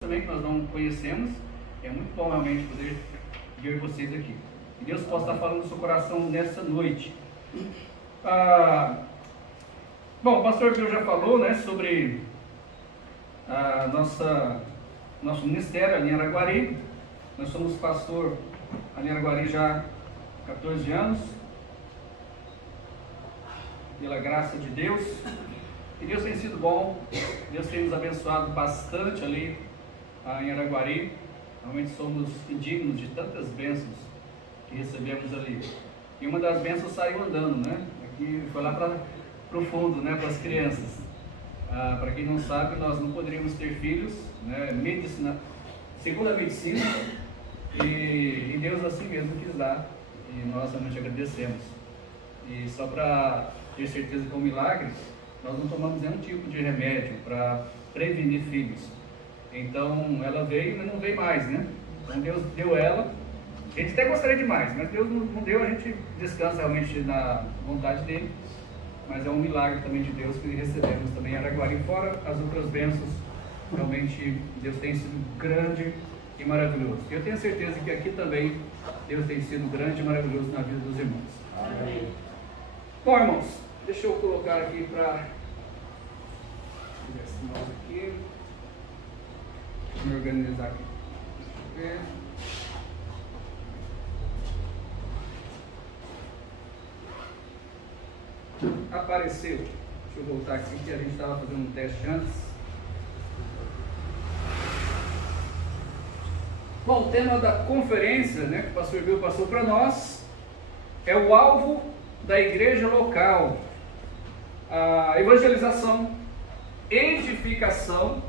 também que nós não conhecemos. É muito bom realmente poder ver vocês aqui. Que Deus possa estar falando no seu coração nessa noite. Bom, o pastor Bill já falou, né, sobre nosso ministério ali em Araguari. Nós somos pastor ali em Araguari já há 14 anos, pela graça de Deus. E Deus tem sido bom, Deus tem nos abençoado bastante ali em Araguari. Realmente somos indignos de tantas bênçãos que recebemos ali. E uma das bênçãos saiu andando, né? Aqui foi lá para o fundo, né? Para as crianças. Para quem não sabe, nós não poderíamos ter filhos, né? Medicina, segundo a medicina, e Deus assim mesmo quis dar. E nós realmente agradecemos. E só para ter certeza que é um milagre, nós não tomamos nenhum tipo de remédio para prevenir filhos. Então ela veio, mas não veio mais, né? Então Deus deu ela. A gente até gostaria de mais, mas Deus não deu, a gente descansa realmente na vontade dele. Mas é um milagre também de Deus que recebemos também em Araguari, fora as outras bênçãos. Realmente Deus tem sido grande e maravilhoso. Eu tenho certeza que aqui também Deus tem sido grande e maravilhoso na vida dos irmãos. Amém. Bom, irmãos, deixa eu colocar aqui para esse mouse aqui. Deixa eu me organizar aqui. Deixa eu ver. Apareceu. Deixa eu voltar aqui que a gente estava fazendo um teste antes. Bom, o tema da conferência, né, que o pastor Bill passou para nós, é o alvo da igreja local. A evangelização, edificação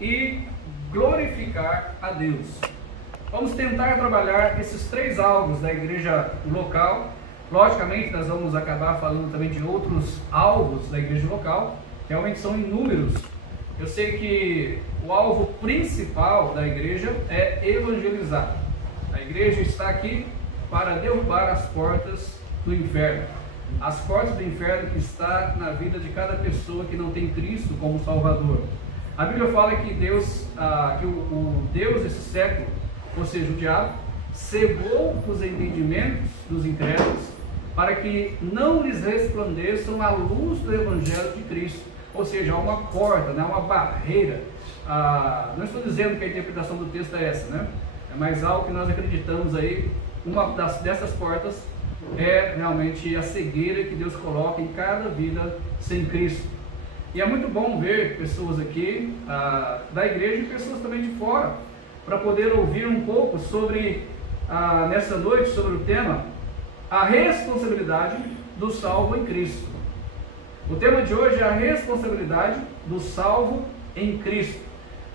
e glorificar a Deus. Vamos tentar trabalhar esses três alvos da igreja local. Logicamente, nós vamos acabar falando também de outros alvos da igreja local, que realmente são inúmeros. Eu sei que o alvo principal da igreja é evangelizar. A igreja está aqui para derrubar as portas do inferno. As portas do inferno que está na vida de cada pessoa que não tem Cristo como Salvador. A Bíblia fala que Deus, que o Deus desse século, ou seja, o diabo, cegou os entendimentos dos incrédulos para que não lhes resplandeçam a luz do Evangelho de Cristo. Ou seja, há uma porta, né, uma barreira. Não estou dizendo que a interpretação do texto é essa, né? É mais algo que nós acreditamos aí. Uma dessas portas é realmente a cegueira que Deus coloca em cada vida sem Cristo. E é muito bom ver pessoas aqui da igreja e pessoas também de fora, para poder ouvir um pouco sobre, nessa noite, sobre o tema, a responsabilidade do salvo em Cristo. O tema de hoje é a responsabilidade do salvo em Cristo.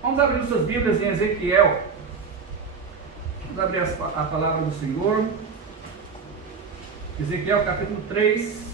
Vamos abrir suas Bíblias em Ezequiel. Vamos abrir a palavra do Senhor. Ezequiel capítulo 3.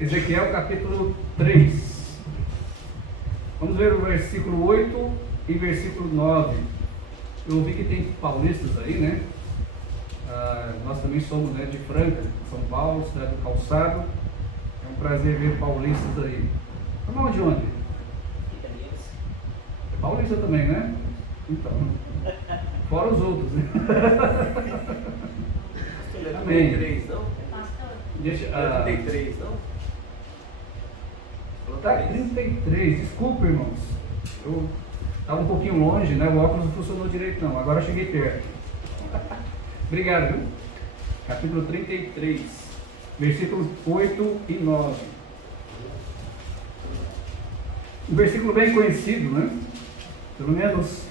Ezequiel capítulo 3. Vamos ver o versículo 8 e versículo 9. Eu vi que tem paulistas aí, né? Nós também somos, né, de Franca, São Paulo, cidade do Calçado. É um prazer ver paulistas aí. Irmão de onde? É paulista também, né? Então, fora os outros, né? Amém. 33, não? Deixa, 33, não? Tá 33, desculpa, irmãos. Eu estava um pouquinho longe, né? O óculos não funcionou direito, não. Agora eu cheguei perto. Obrigado, viu? Capítulo 33, versículos 8 e 9. Um versículo bem conhecido, né? Pelo menos,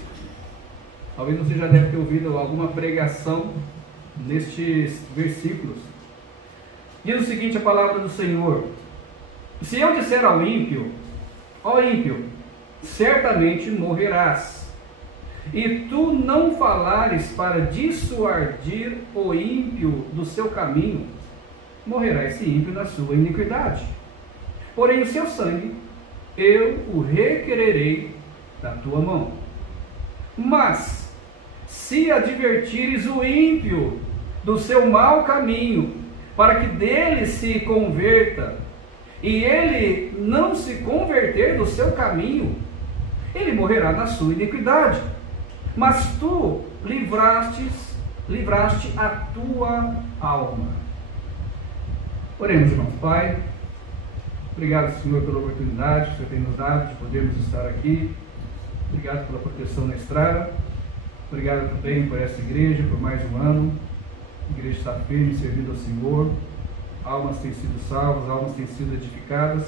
talvez você já deve ter ouvido alguma pregação nestes versículos. Diz o seguinte a palavra do Senhor: se eu disser ao ímpio, ó ímpio, certamente morrerás, e tu não falares para dissuadir o ímpio do seu caminho, morrerá esse ímpio na sua iniquidade. Porém o seu sangue eu o requererei da tua mão. Mas se advertires o ímpio do seu mau caminho, para que dele se converta, e ele não se converter do seu caminho, ele morrerá na sua iniquidade. Mas tu livraste a tua alma. Oremos, irmãos. Pai, obrigado, Senhor, pela oportunidade que o Senhor tem nos dado de podermos estar aqui. Obrigado pela proteção na estrada. Obrigado também por essa igreja, por mais um ano. A igreja está firme, servindo ao Senhor. Almas têm sido salvas, almas têm sido edificadas.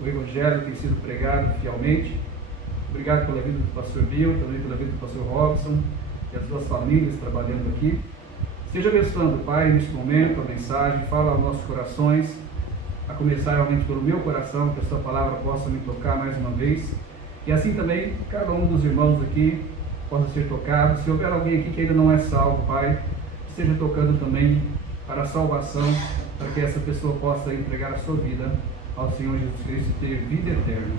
O Evangelho tem sido pregado fielmente. Obrigado pela vida do pastor Bill, também pela vida do pastor Robson e as duas famílias trabalhando aqui. Esteja abençoando, Pai, neste momento, a mensagem. Fala aos nossos corações, a começar realmente pelo meu coração, que a sua palavra possa me tocar mais uma vez. E assim também, cada um dos irmãos aqui possa ser tocado. Se houver alguém aqui que ainda não é salvo, Pai, esteja tocando também para a salvação, para que essa pessoa possa entregar a sua vida ao Senhor Jesus Cristo e ter vida eterna.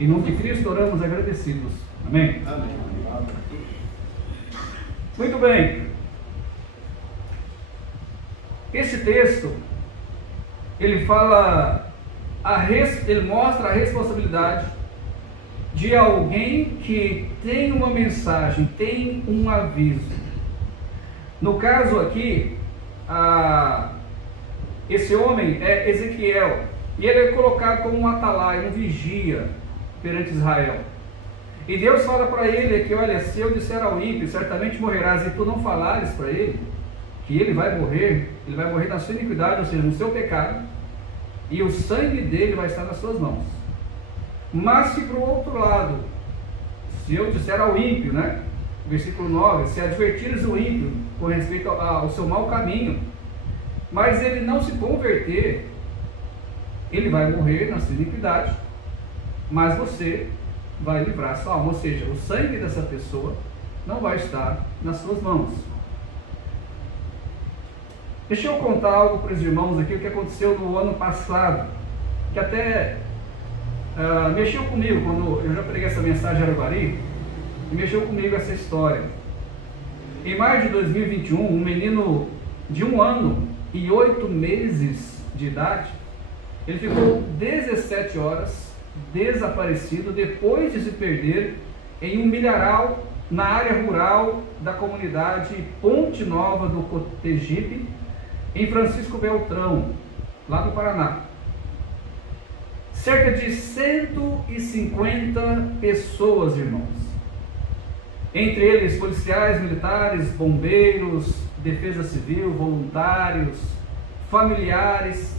Em nome de Cristo oramos agradecidos. Amém? Amém. Muito bem. Esse texto, ele mostra a responsabilidade de alguém que tem uma mensagem, tem um aviso. No caso aqui, esse homem é Ezequiel, e ele é colocado como um atalaia, um vigia perante Israel. E Deus fala para ele que, olha, se eu disser ao ímpio, certamente morrerás, e tu não falares para ele que ele vai morrer na sua iniquidade, ou seja, no seu pecado, e o sangue dele vai estar nas suas mãos. Mas se para o outro lado, se eu disser ao ímpio, né? Versículo 9, se advertires o ímpio com respeito ao seu mau caminho, mas ele não se converter, ele vai morrer na sua iniquidade, mas você vai livrar a sua alma, ou seja, o sangue dessa pessoa não vai estar nas suas mãos. Deixa eu contar algo para os irmãos aqui, o que aconteceu no ano passado, que até mexeu comigo, quando eu já preguei essa mensagem em Araguari, e mexeu comigo essa história. Em maio de 2021, um menino de 1 ano e 8 meses de idade, ele ficou 17 horas desaparecido depois de se perder em um milharal na área rural da comunidade Ponte Nova do Cotegipe, em Francisco Beltrão, lá no Paraná. Cerca de 150 pessoas, irmãos. Entre eles policiais, militares, bombeiros, defesa civil, voluntários, familiares.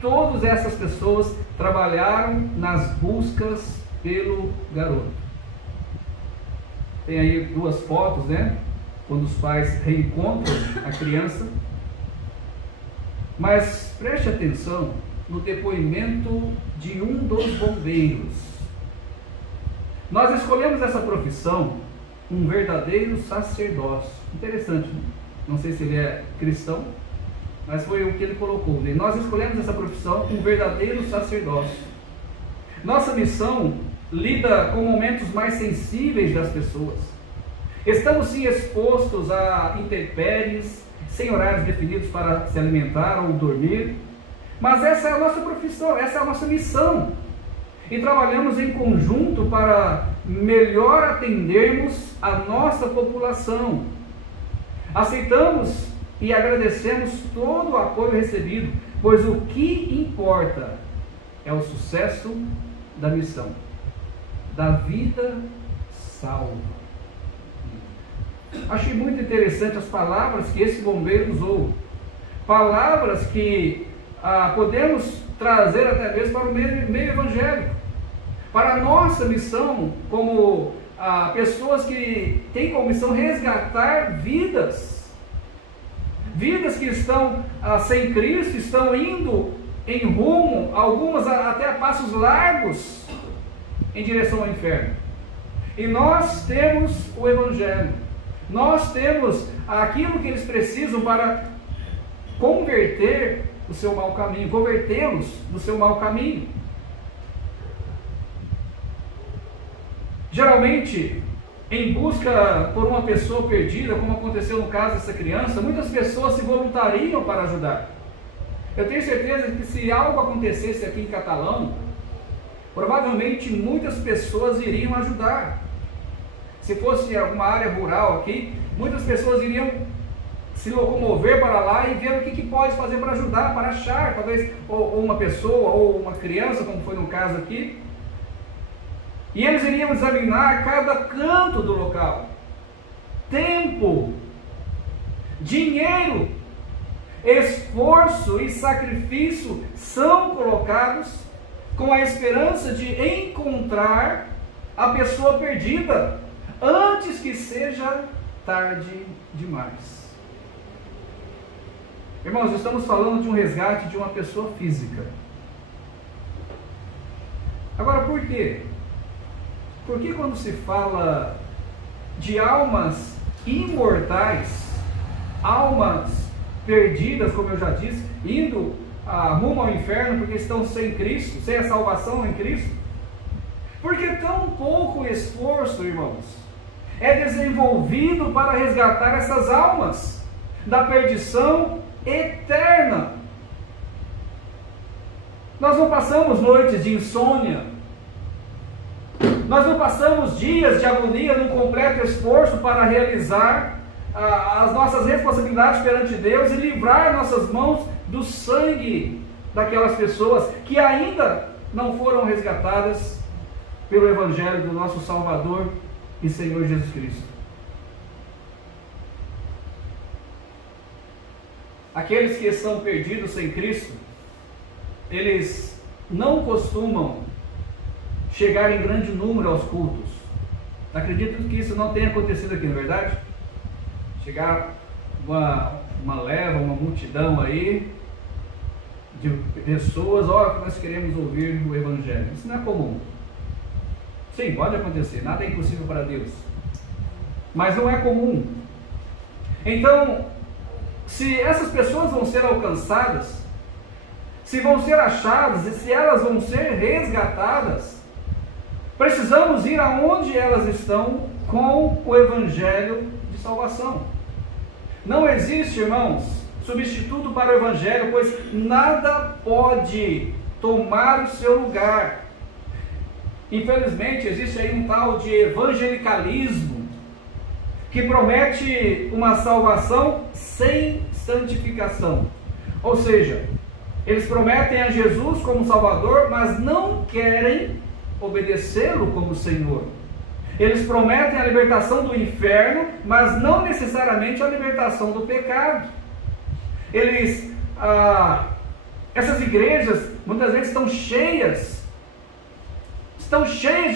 Todas essas pessoas trabalharam nas buscas pelo garoto. Tem aí 2 fotos, né? Quando os pais reencontram a criança. Mas preste atenção no depoimento de um dos bombeiros. Nós escolhemos essa profissão, um verdadeiro sacerdócio. Interessante, né? Não sei se ele é cristão, mas foi o que ele colocou. Nós escolhemos essa profissão, um verdadeiro sacerdócio. Nossa missão lida com momentos mais sensíveis das pessoas. Estamos sim expostos a intempéries, sem horários definidos para se alimentar ou dormir, mas essa é a nossa profissão, essa é a nossa missão. E trabalhamos em conjunto para melhor atendermos a nossa população. Aceitamos e agradecemos todo o apoio recebido, pois o que importa é o sucesso da missão, da vida salva. Achei muito interessante as palavras que esse bombeiro usou, palavras que podemos trazer até mesmo para o meio evangélico, para a nossa missão como pessoas que têm como missão resgatar vidas que estão sem Cristo, estão indo em rumo, algumas até a passos largos, em direção ao inferno. E nós temos o Evangelho. Nós temos aquilo que eles precisam para converter o seu mau caminho, convertê-los do seu mau caminho. Geralmente, em busca por uma pessoa perdida, como aconteceu no caso dessa criança, muitas pessoas se voluntariam para ajudar. Eu tenho certeza que se algo acontecesse aqui em Catalão, provavelmente muitas pessoas iriam ajudar. Se fosse alguma área rural aqui, muitas pessoas iriam se locomover para lá e ver o que pode fazer para ajudar, para achar, talvez, ou uma pessoa, ou uma criança, como foi no caso aqui. E eles iriam examinar cada canto do local. Tempo, dinheiro, esforço e sacrifício são colocados com a esperança de encontrar a pessoa perdida antes que seja tarde demais. Irmãos, estamos falando de um resgate de uma pessoa física. Agora, por quê? Porque quando se fala de almas imortais, almas perdidas, como eu já disse, indo rumo ao inferno porque estão sem Cristo, sem a salvação em Cristo, porque tão pouco esforço, irmãos, é desenvolvido para resgatar essas almas da perdição eterna. Nós não passamos noites de insônia, nós não passamos dias de agonia num completo esforço para realizar as nossas responsabilidades perante Deus e livrar nossas mãos do sangue daquelas pessoas que ainda não foram resgatadas pelo Evangelho do nosso Salvador e Senhor Jesus Cristo. Aqueles que estão perdidos sem Cristo, eles não costumam chegar em grande número aos cultos. Acredito que isso não tenha acontecido aqui, não é verdade? Chegar uma leva, uma multidão aí de pessoas, que nós queremos ouvir o Evangelho. Isso não é comum. Sim, pode acontecer, nada é impossível para Deus, mas não é comum. Então, se essas pessoas vão ser alcançadas, se vão ser achadas e se elas vão ser resgatadas, precisamos ir aonde elas estão com o Evangelho de salvação. Não existe, irmãos, substituto para o Evangelho, pois nada pode tomar o seu lugar. Infelizmente, existe aí um tal de evangelicalismo que promete uma salvação sem santificação. Ou seja, eles prometem a Jesus como Salvador, mas não querem obedecê-lo como Senhor. Eles prometem a libertação do inferno, mas não necessariamente a libertação do pecado. Essas igrejas muitas vezes estão cheias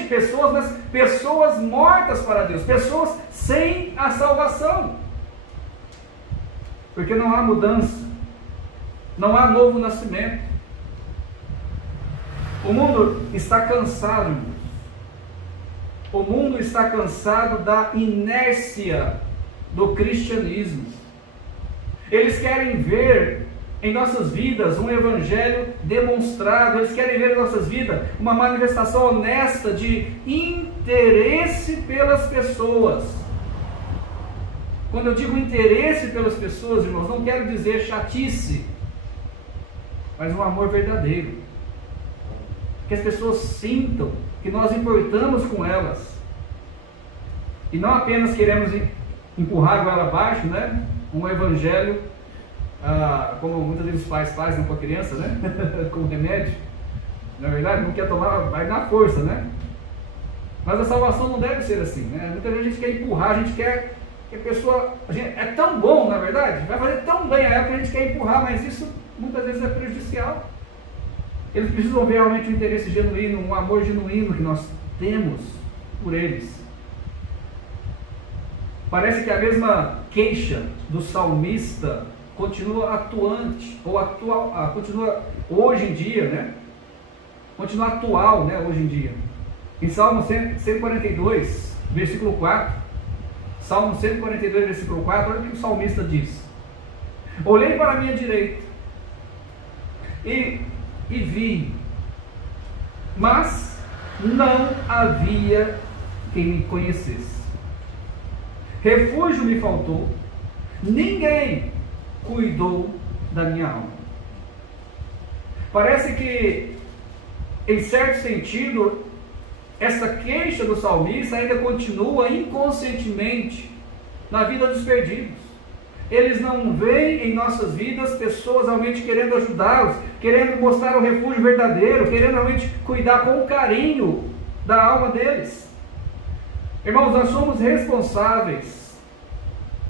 de pessoas, mas pessoas mortas para Deus, pessoas sem a salvação, porque não há mudança, não há novo nascimento. O mundo está cansado, irmãos. O mundo está cansado da inércia do cristianismo. Eles querem ver em nossas vidas um evangelho demonstrado, eles querem ver em nossas vidas uma manifestação honesta de interesse pelas pessoas. Quando eu digo interesse pelas pessoas, irmãos, não quero dizer chatice, mas um amor verdadeiro. Que as pessoas sintam que nós importamos com elas. E não apenas queremos empurrar goela abaixo, né? Um evangelho, como muitas vezes os pais fazem com a criança, né? Como remédio. Na verdade, não quer tomar, vai na força, né? Mas a salvação não deve ser assim, né? Muitas vezes a gente quer empurrar, a gente quer que a pessoa... é tão bom, na verdade, vai fazer tão bem a época, a gente quer empurrar, mas isso muitas vezes é prejudicial. Eles precisam ver realmente um interesse genuíno, um amor genuíno que nós temos por eles. Parece que a mesma queixa do salmista continua atuante, ou continua hoje em dia, né? Continua atual, né, hoje em dia. Em Salmo 142, versículo 4. Salmo 142, versículo 4, olha o que o salmista diz: olhei para a minha direita e vi, mas não havia quem me conhecesse. Refúgio me faltou, ninguém cuidou da minha alma. Parece que, em certo sentido, essa queixa do salmista ainda continua inconscientemente na vida dos perdidos. Eles não veem em nossas vidas pessoas realmente querendo ajudá-los, querendo mostrar o refúgio verdadeiro, querendo realmente cuidar com carinho da alma deles. Irmãos, nós somos responsáveis.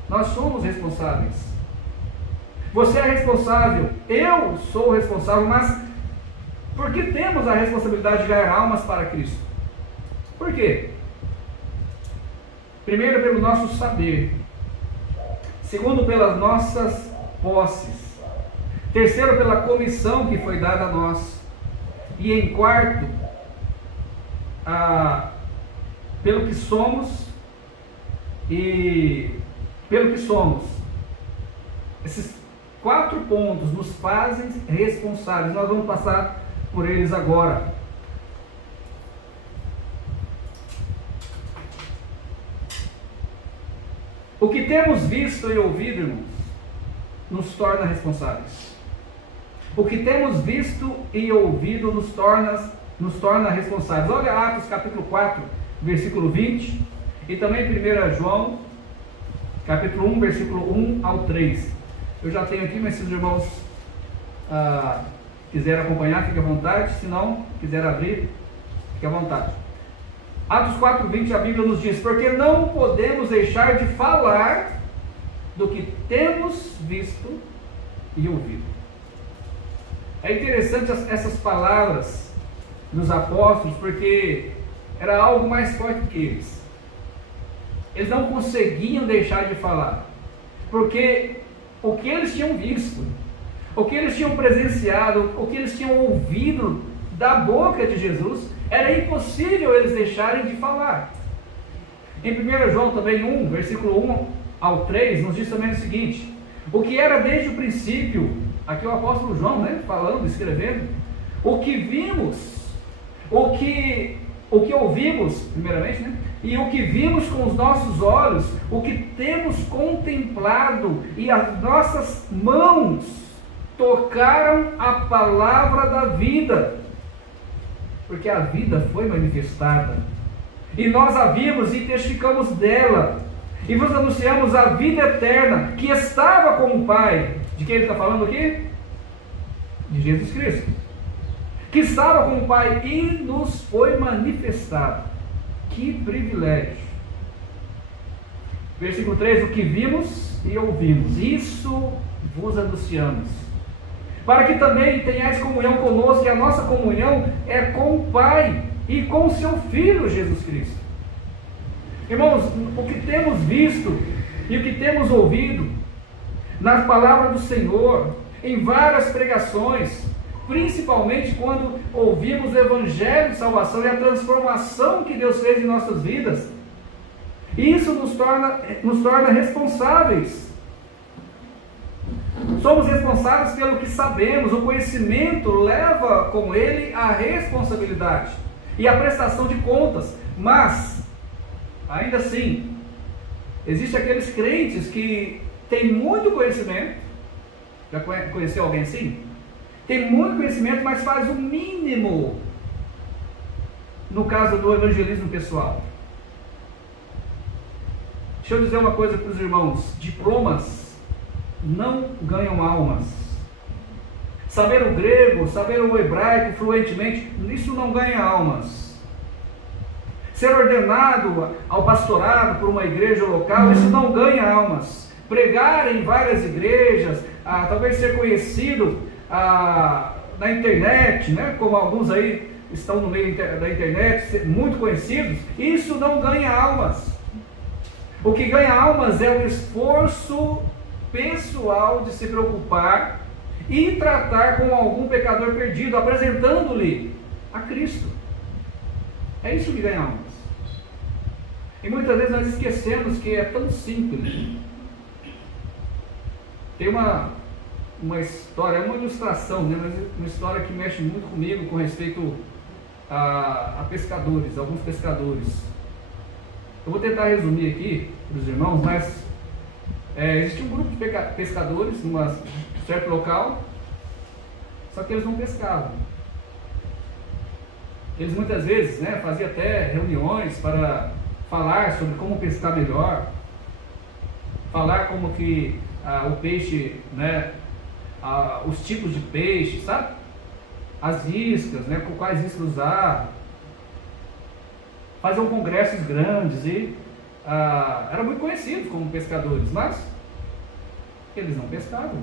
Nós somos responsáveis. Você é responsável, eu sou responsável, mas por que temos a responsabilidade de ganhar almas para Cristo? Por quê? Primeiro, pelo nosso saber. Segundo, pelas nossas posses. Terceiro, pela comissão que foi dada a nós. E em quarto, pelo que somos e pelo que somos. Esses 4 pontos nos fazem responsáveis. Nós vamos passar por eles agora. O que temos visto e ouvido, irmãos, nos torna responsáveis. O que temos visto e ouvido nos torna responsáveis. Olha Atos capítulo 4, versículo 20, e também 1 João, capítulo 1, versículo 1 ao 3. Eu já tenho aqui, mas se os irmãos quiserem acompanhar, fique à vontade. Se não, quiser abrir, fique à vontade. Atos 4, 20, a Bíblia nos diz: porque não podemos deixar de falar do que temos visto e ouvido. É interessante essas palavras dos apóstolos, porque era algo mais forte que eles. Eles não conseguiam deixar de falar, porque o que eles tinham visto, o que eles tinham presenciado, o que eles tinham ouvido da boca de Jesus, era impossível eles deixarem de falar. Em 1 João também 1, versículo 1 ao 3, nos diz também o seguinte: o que era desde o princípio, aqui o apóstolo João, falando, escrevendo, o que vimos, o que ouvimos, primeiramente, e o que vimos com os nossos olhos, o que temos contemplado, e as nossas mãos tocaram a palavra da vida, porque a vida foi manifestada, e nós a vimos e testificamos dela, e vos anunciamos a vida eterna, que estava com o Pai. De quem ele está falando aqui? De Jesus Cristo, que estava com o Pai e nos foi manifestado. Que privilégio! Versículo 3: o que vimos e ouvimos, isso vos anunciamos, para que também tenhais comunhão conosco, e a nossa comunhão é com o Pai e com o seu Filho Jesus Cristo. Irmãos, o que temos visto e o que temos ouvido nas palavras do Senhor, em várias pregações, principalmente quando ouvimos o Evangelho de salvação e a transformação que Deus fez em nossas vidas, isso nos torna responsáveis. Somos responsáveis pelo que sabemos. O conhecimento leva com ele a responsabilidade e a prestação de contas, mas ainda assim existem aqueles crentes que têm muito conhecimento. Já conheceu alguém assim? Tem muito conhecimento, mas faz o mínimo no caso do evangelismo pessoal. Deixa eu dizer uma coisa para os irmãos: diplomas não ganham almas. Saber o grego, saber o hebraico fluentemente, isso não ganha almas. Ser ordenado ao pastorado por uma igreja local, isso não ganha almas. Pregar em várias igrejas, talvez ser conhecido na internet, como alguns aí estão no meio da internet, muito conhecidos, isso não ganha almas. O que ganha almas é o esforço pessoal de se preocupar e tratar com algum pecador perdido, apresentando-lhe a Cristo. É isso que ganha almas. E muitas vezes nós esquecemos que é tão simples. Tem uma história, uma ilustração, né? Mas uma história que mexe muito comigo com respeito a pescadores, alguns pescadores. Eu vou tentar resumir aqui para os irmãos, mas existia um grupo de pescadores num certo local, só que eles não pescavam. Eles muitas vezes, né, faziam até reuniões para falar sobre como pescar melhor, falar como que o peixe, né, os tipos de peixe, sabe? As iscas, né, com quais iscas usar, faziam congressos grandes e eram muito conhecidos como pescadores, mas eles não pescavam.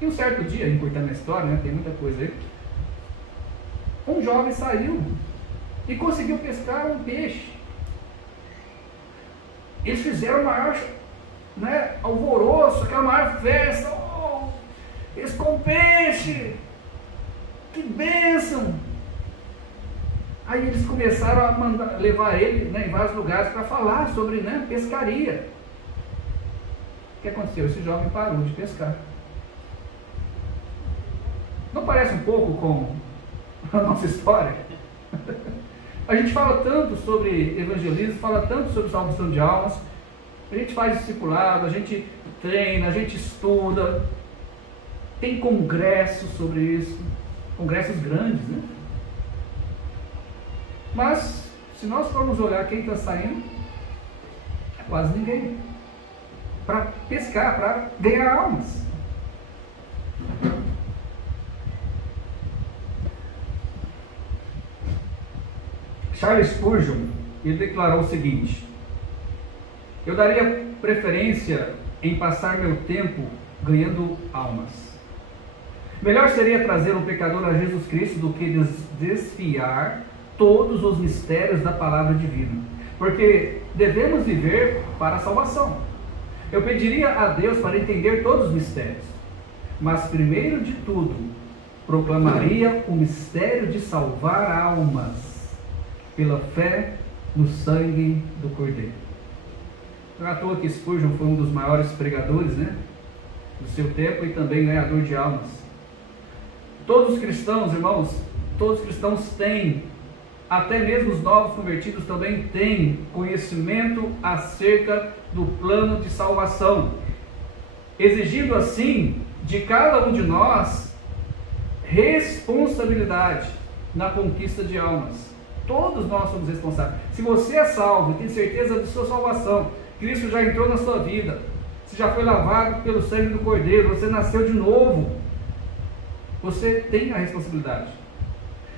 E um certo dia, encurtando a história, né, tem muita coisa aí, um jovem saiu e conseguiu pescar um peixe. Eles fizeram o maior, né, alvoroço, aquela maior festa. Oh, pescou um peixe! Que bênção! Aí eles começaram a levar ele, né, em vários lugares para falar sobre, né, pescaria. O que aconteceu? Esse jovem parou de pescar. Não parece um pouco com a nossa história? A gente fala tanto sobre evangelismo, fala tanto sobre salvação de almas, a gente faz discipulado, a gente treina, a gente estuda, tem congressos sobre isso, congressos grandes, né? Mas, se nós formos olhar quem está saindo, é quase ninguém, para pescar, para ganhar almas. Charles Spurgeon, ele declarou o seguinte: eu daria preferência em passar meu tempo ganhando almas. Melhor seria trazer um pecador a Jesus Cristo do que desfiar todos os mistérios da palavra divina, porque devemos viver para a salvação. Eu pediria a Deus para entender todos os mistérios, mas primeiro de tudo proclamaria o mistério de salvar almas pela fé no sangue do Cordeiro. Não é à toa que Spurgeon foi um dos maiores pregadores, né, do seu tempo e também ganhador de almas. Todos os cristãos, irmãos, todos os cristãos têm, até mesmo os novos convertidos também têm conhecimento acerca do plano de salvação, exigindo assim de cada um de nós responsabilidade na conquista de almas. Todos nós somos responsáveis. Se você é salvo, tem certeza de sua salvação, Cristo já entrou na sua vida, você já foi lavado pelo sangue do Cordeiro, você nasceu de novo, você tem a responsabilidade.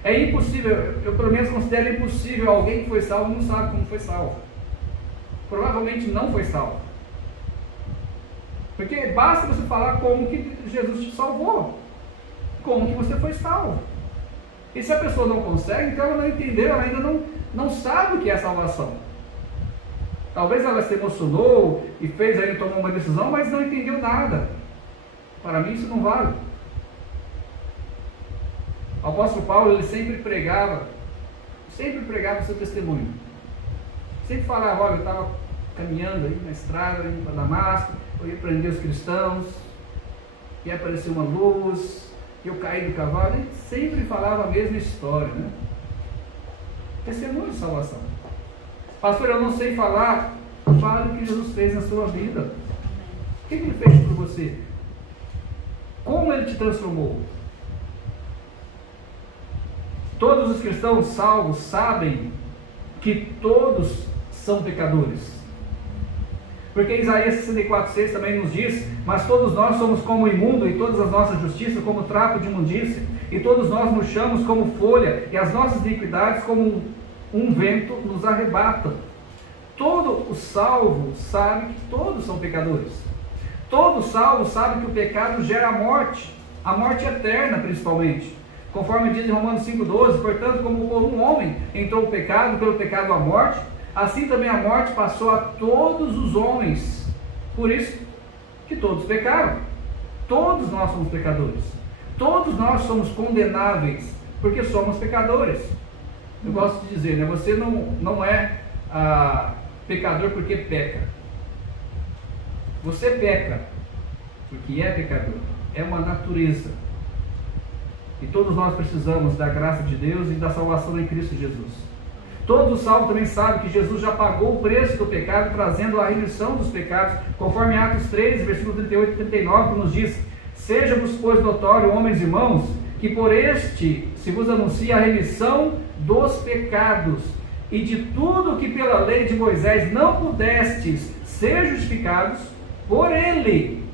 É impossível, eu pelo menos considero impossível alguém que foi salvo não sabe como foi salvo. Provavelmente não foi salvo. Porque basta você falar como que Jesus te salvou, como que você foi salvo. E se a pessoa não consegue, então ela não entendeu, ela ainda não sabe o que é salvação. Talvez ela se emocionou e fez aí, tomou uma decisão, mas não entendeu nada. Para mim isso não vale. O apóstolo Paulo, ele sempre pregava o seu testemunho. Sempre falava, olha, eu estava caminhando aí na estrada, indo para Damasco, eu ia prender os cristãos, e apareceu uma luz, eu caí do cavalo, ele sempre falava a mesma história, né? Testemunho de salvação. Pastor, eu não sei falar. Fale o que Jesus fez na sua vida. O que ele fez por você? Como ele te transformou? Todos os cristãos salvos sabem que todos são pecadores. Porque Isaías 64,6 também nos diz: mas todos nós somos como imundo, e todas as nossas justiças como trapo de imundícia, e todos nós murchamos como folha, e as nossas iniquidades como um vento nos arrebatam. Todo o salvo sabe que todos são pecadores. Todo salvo sabe que o pecado gera a morte eterna principalmente. Conforme diz em Romanos 5,12, portanto, como por um homem entrou o pecado, pelo pecado a morte, assim também a morte passou a todos os homens. Por isso que todos pecaram. Todos nós somos pecadores. Todos nós somos condenáveis, porque somos pecadores. Eu gosto de dizer, né? Você não é pecador porque peca. Você peca porque é pecador. É uma natureza. E todos nós precisamos da graça de Deus e da salvação em Cristo Jesus. Todo salvo também sabe que Jesus já pagou o preço do pecado, trazendo a remissão dos pecados, conforme Atos 3, versículo 38 e 39, que nos diz: seja-vos, pois, notório, homens e irmãos, que por este se vos anuncia a remissão dos pecados, e de tudo que pela lei de Moisés não pudestes ser justificados, por ele.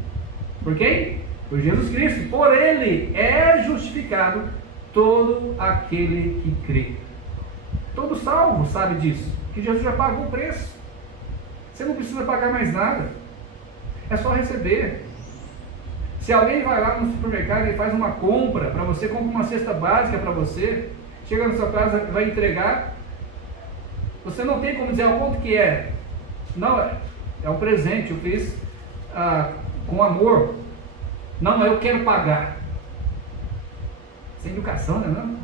Por quem? Por Jesus Cristo. Por ele é justificado todo aquele que crê. Todo salvo sabe disso, que Jesus já pagou o preço. Você não precisa pagar mais nada, é só receber. Se alguém vai lá no supermercado e faz uma compra para você, compra uma cesta básica para você, chega na sua casa, vai entregar, você não tem como dizer quanto que é. Não, é um presente, eu fiz com amor. Não, eu quero pagar. Sem educação, né? Não?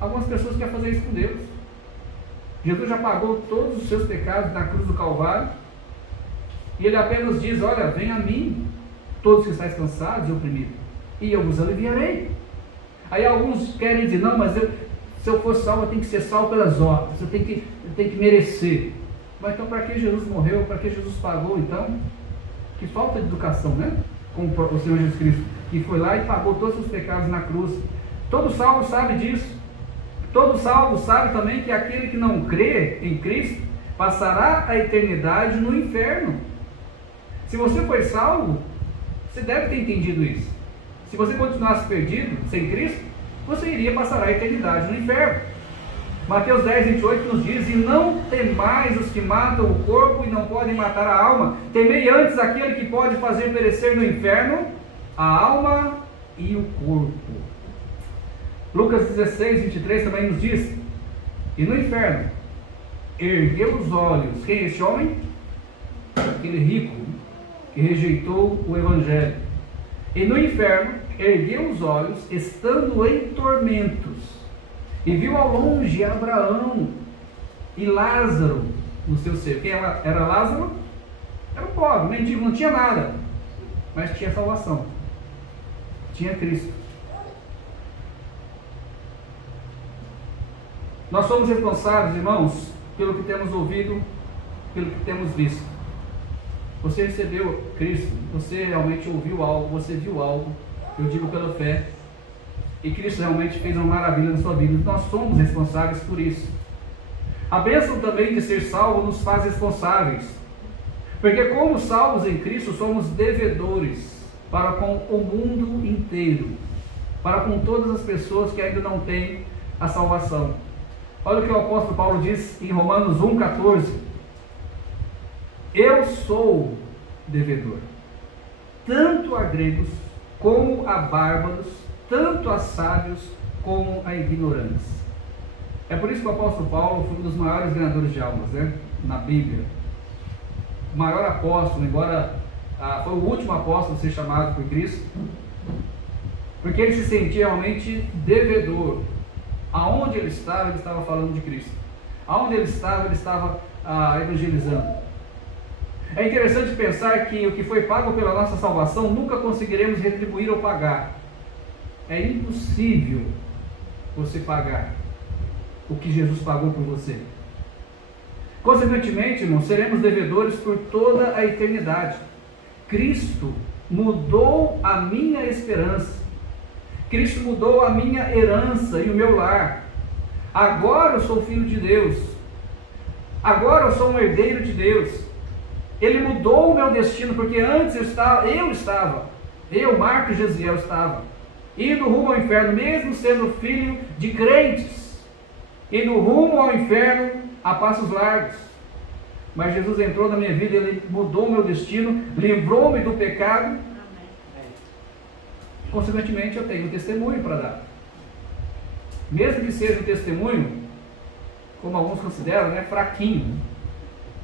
Algumas pessoas querem fazer isso com Deus. Jesus já pagou todos os seus pecados na cruz do Calvário, e Ele apenas diz: olha, vem a mim, todos que estáis cansados e oprimidos, e eu vos aliviarei. Aí alguns querem dizer: não, mas se eu for salvo, eu tenho que ser salvo pelas obras, eu tenho que merecer. Mas então, para que Jesus morreu? Para que Jesus pagou? Então, que falta de educação, né? Com o Senhor Jesus Cristo, que foi lá e pagou todos os pecados na cruz. Todo salvo sabe disso. Todo salvo sabe também que aquele que não crê em Cristo passará a eternidade no inferno. Se você foi salvo, você deve ter entendido isso. Se você continuasse perdido, sem Cristo, você iria passar a eternidade no inferno. Mateus 10, 28 nos diz: e não temais os que matam o corpo e não podem matar a alma, temei antes aquele que pode fazer perecer no inferno a alma e o corpo. Lucas 16, 23 também nos diz: e no inferno ergueu os olhos. Quem é esse homem? Aquele rico que rejeitou o evangelho. E no inferno ergueu os olhos, estando em tormentos, e viu ao longe Abraão e Lázaro no seu seio. Quem era Lázaro? Era um pobre, mendigo, não tinha nada, mas tinha salvação, tinha Cristo. Nós somos responsáveis, irmãos, pelo que temos ouvido, pelo que temos visto. Você recebeu Cristo, você realmente ouviu algo, você viu algo, eu digo pela fé, e Cristo realmente fez uma maravilha na sua vida. Nós somos responsáveis por isso. A bênção também de ser salvo nos faz responsáveis, porque como salvos em Cristo somos devedores para com o mundo inteiro, para com todas as pessoas que ainda não têm a salvação. Olha o que o apóstolo Paulo diz em Romanos 1,14: eu sou devedor, tanto a gregos como a bárbaros, tanto a sábios como a ignorantes. É por isso que o apóstolo Paulo foi um dos maiores ganhadores de almas, né? Na Bíblia. O maior apóstolo, embora foi o último apóstolo a ser chamado por Cristo, porque ele se sentia realmente devedor. Aonde ele estava falando de Cristo. Aonde ele estava evangelizando. É interessante pensar que o que foi pago pela nossa salvação nunca conseguiremos retribuir ou pagar. É impossível você pagar o que Jesus pagou por você. Consequentemente, irmãos, seremos devedores por toda a eternidade. Cristo mudou a minha esperança. Cristo mudou a minha herança e o meu lar. Agora eu sou filho de Deus. Agora eu sou um herdeiro de Deus. Ele mudou o meu destino, porque antes eu, Marcos Gesiel, estava indo rumo ao inferno, mesmo sendo filho de crentes, indo rumo ao inferno a passos largos. Mas Jesus entrou na minha vida, Ele mudou o meu destino, livrou-me do pecado. Consequentemente, eu tenho um testemunho para dar. Mesmo que seja um testemunho, como alguns consideram, né, fraquinho.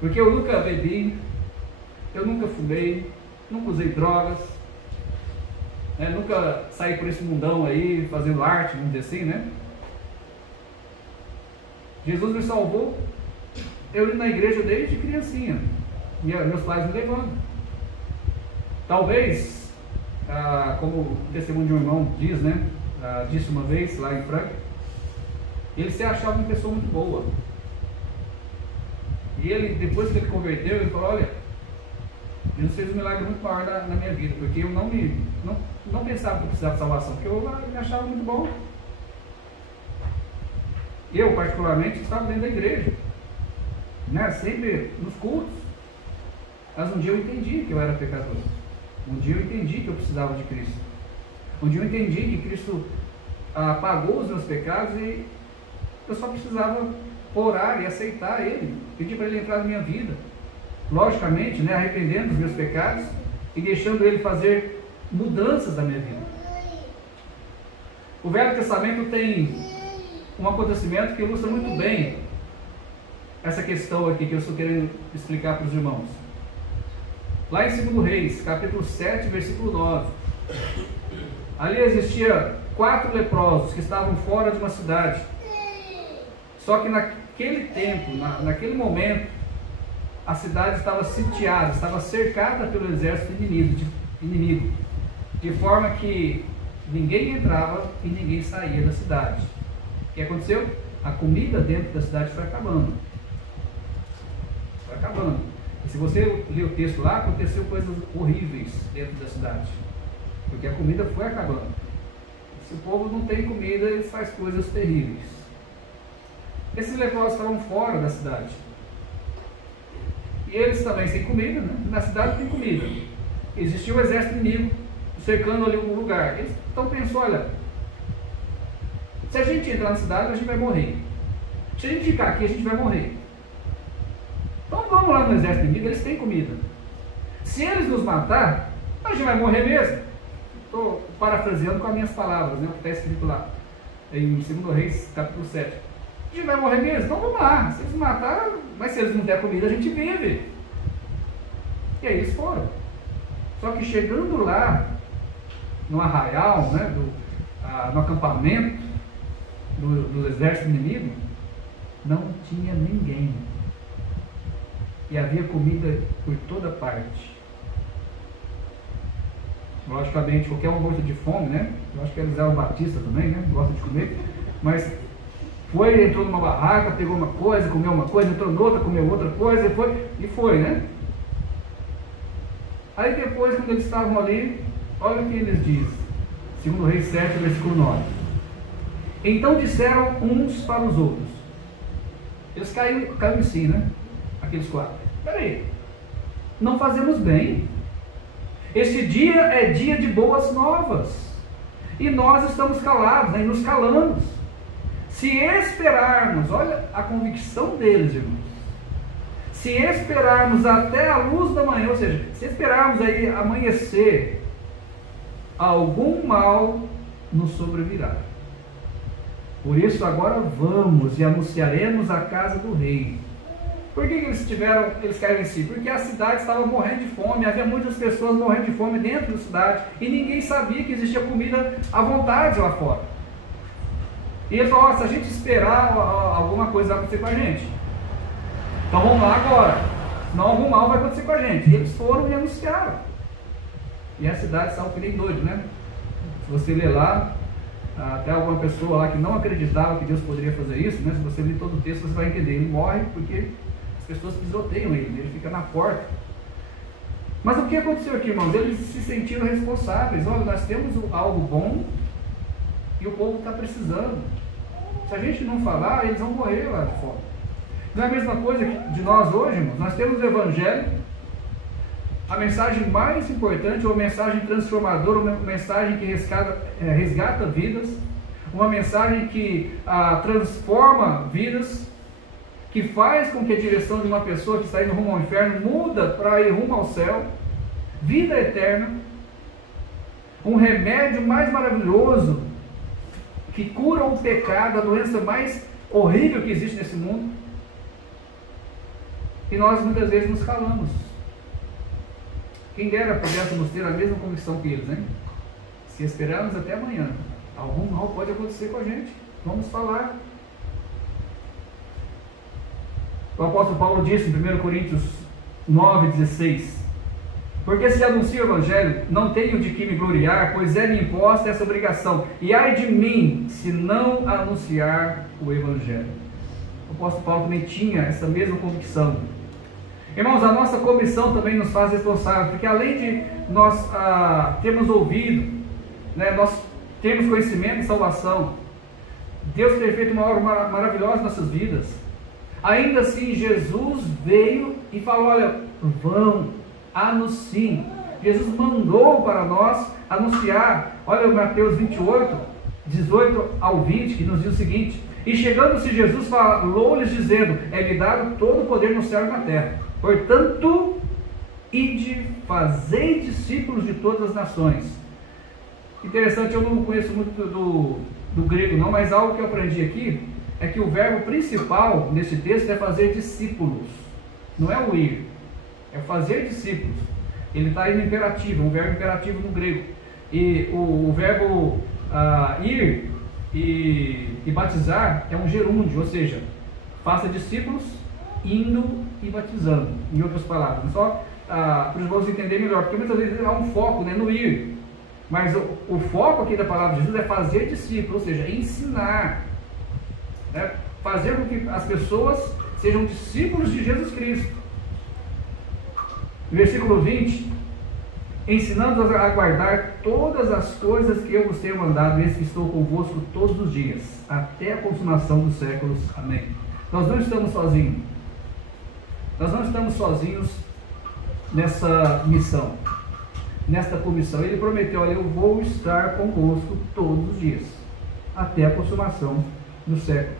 Porque eu nunca bebi, eu nunca fumei, nunca usei drogas, nunca saí por esse mundão aí, fazendo arte, vamos dizer assim, né? Jesus me salvou, eu indo na igreja desde criancinha, meus pais me levando. Talvez, como o testemunho de um irmão diz, né? Disse uma vez lá em Franca, ele se achava uma pessoa muito boa. E ele, depois que ele converteu, ele falou: olha, Jesus fez um milagre muito maior na minha vida, porque eu não pensava que eu precisava de salvação, porque eu me achava muito bom. Eu, particularmente, estava dentro da igreja, né? Sempre nos cultos. Mas um dia eu entendi que eu era pecador. Um dia eu entendi que eu precisava de Cristo. Um dia eu entendi que Cristo pagou os meus pecados e eu só precisava orar e aceitar Ele, pedir para Ele entrar na minha vida. Logicamente, né, arrependendo dos meus pecados e deixando Ele fazer mudanças na minha vida. O Velho Testamento tem um acontecimento que ilustra muito bem essa questão aqui que eu estou querendo explicar para os irmãos. Lá em 2 Reis, capítulo 7, versículo 9. Ali existia 4 leprosos que estavam fora de uma cidade. Só que naquele tempo, naquele momento, a cidade estava sitiada, estava cercada pelo exército inimigo, de forma que ninguém entrava e ninguém saía da cidade. O que aconteceu? A comida dentro da cidade foi acabando. Foi acabando. E se você ler o texto lá, aconteceu coisas horríveis dentro da cidade, porque a comida foi acabando. Se o povo não tem comida, ele faz coisas terríveis. Esses leprosos estavam fora da cidade. E eles também sem comida, né? Na cidade tem comida. Existia um exército inimigo cercando ali um lugar. Eles então pensou: olha, se a gente entrar na cidade, a gente vai morrer. Se a gente ficar aqui, a gente vai morrer. Então vamos lá no exército inimigo, eles têm comida. Se eles nos matar, a gente vai morrer mesmo. Estou parafraseando com as minhas palavras, né? O que está escrito lá em 2 Reis, capítulo 7. A gente vai morrer mesmo, então vamos lá. Se eles matar, mas se eles não der comida, a gente vive. E aí eles foram. Só que chegando lá, no arraial, né, no acampamento do exército inimigo, não tinha ninguém. E havia comida por toda parte. Logicamente, qualquer um gosta de fome, né? Eu acho que eles eram batistas também, né? Gosta de comer. Mas entrou numa barraca, pegou uma coisa, comeu uma coisa, entrou noutra, comeu outra coisa, e foi, né? Aí depois, quando eles estavam ali, olha o que eles dizem. 2 Reis 7, versículo 9. Então disseram uns para os outros. Eles caíram em si, né? Aqueles 4. Peraí, não fazemos bem. Este dia é dia de boas novas. E nós estamos calados, né? E nos calamos. Se esperarmos, olha a convicção deles, irmãos. Se esperarmos até a luz da manhã, ou seja, se esperarmos aí amanhecer, algum mal nos sobrevirá. Por isso agora vamos e anunciaremos a casa do rei. Por que eles caíram em si? Porque a cidade estava morrendo de fome, havia muitas pessoas morrendo de fome dentro da cidade, e ninguém sabia que existia comida à vontade lá fora. E ele falou: se a gente esperar, alguma coisa vai acontecer com a gente. Então vamos lá agora, senão algum mal vai acontecer com a gente. E eles foram e anunciaram. E a cidade saiu que nem doido, né? Se você ler lá, até alguma pessoa lá que não acreditava que Deus poderia fazer isso, né? Se você ler todo o texto, você vai entender. Ele morre porque as pessoas pisoteiam ele fica na porta. Mas o que aconteceu aqui, irmãos? Eles se sentiram responsáveis. Olha, nós temos algo bom e o povo está precisando. Se a gente não falar, eles vão morrer lá de fora. Não é a mesma coisa de nós hoje, irmãos? Nós temos o Evangelho, a mensagem mais importante, uma mensagem transformadora, uma mensagem que resgata vidas, uma mensagem que transforma vidas, que faz com que a direção de uma pessoa que está indo rumo ao inferno muda para ir rumo ao céu, vida eterna, um remédio mais maravilhoso que cura o pecado, a doença mais horrível que existe nesse mundo. E nós muitas vezes nos calamos. Quem dera pudéssemos ter a mesma convicção que eles, né? Se esperarmos até amanhã, algum mal pode acontecer com a gente. Vamos falar. O apóstolo Paulo disse em 1 Coríntios 9,16: porque se anuncio o Evangelho, não tenho de que me gloriar, pois é-me imposta essa obrigação, e ai de mim, se não anunciar o Evangelho. O apóstolo Paulo também tinha essa mesma convicção. Irmãos, a nossa comissão também nos faz responsáveis, porque além de nós termos ouvido, né, nós termos conhecimento de salvação, Deus ter feito uma obra maravilhosa em nossas vidas, ainda assim Jesus veio e falou: olha, vão, anunciem. Jesus mandou para nós anunciar. Olha o Mateus 28, 18 ao 20, que nos diz o seguinte: e chegando-se Jesus, falou-lhes dizendo: é-me dado todo o poder no céu e na terra. Portanto, ide, fazei discípulos de todas as nações. Interessante, eu não conheço muito do grego não, mas algo que eu aprendi aqui é que o verbo principal nesse texto é fazer discípulos. Não é o ir, é fazer discípulos. Ele está aí no imperativo, um verbo imperativo no grego. E o verbo ir e batizar é um gerúndio, ou seja, faça discípulos indo e batizando, em outras palavras. Só para os irmãos entenderem melhor, porque muitas vezes há um foco, né, no ir, mas o foco aqui da palavra de Jesus é fazer discípulos, ou seja, ensinar, né, fazer com que as pessoas sejam discípulos de Jesus Cristo. Versículo 20: ensinando-os a guardar todas as coisas que eu vos tenho mandado, eis que estou convosco todos os dias, até a consumação dos séculos. Amém. Nós não estamos sozinhos. Nós não estamos sozinhos nessa missão, nesta comissão. Ele prometeu: olha, eu vou estar convosco todos os dias, até a consumação dos séculos.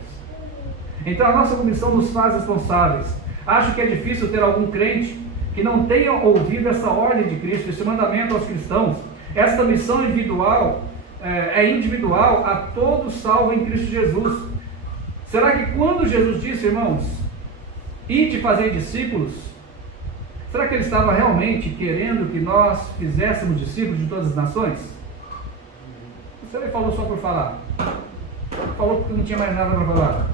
Então a nossa comissão nos faz responsáveis. Acho que é difícil ter algum crente que não tenha ouvido essa ordem de Cristo, esse mandamento aos cristãos. Essa missão individual é individual a todos salvos em Cristo Jesus. Será que quando Jesus disse, irmãos, ide fazer discípulos, será que ele estava realmente querendo que nós fizéssemos discípulos de todas as nações? Ou será que ele falou só por falar? Falou porque não tinha mais nada para falar?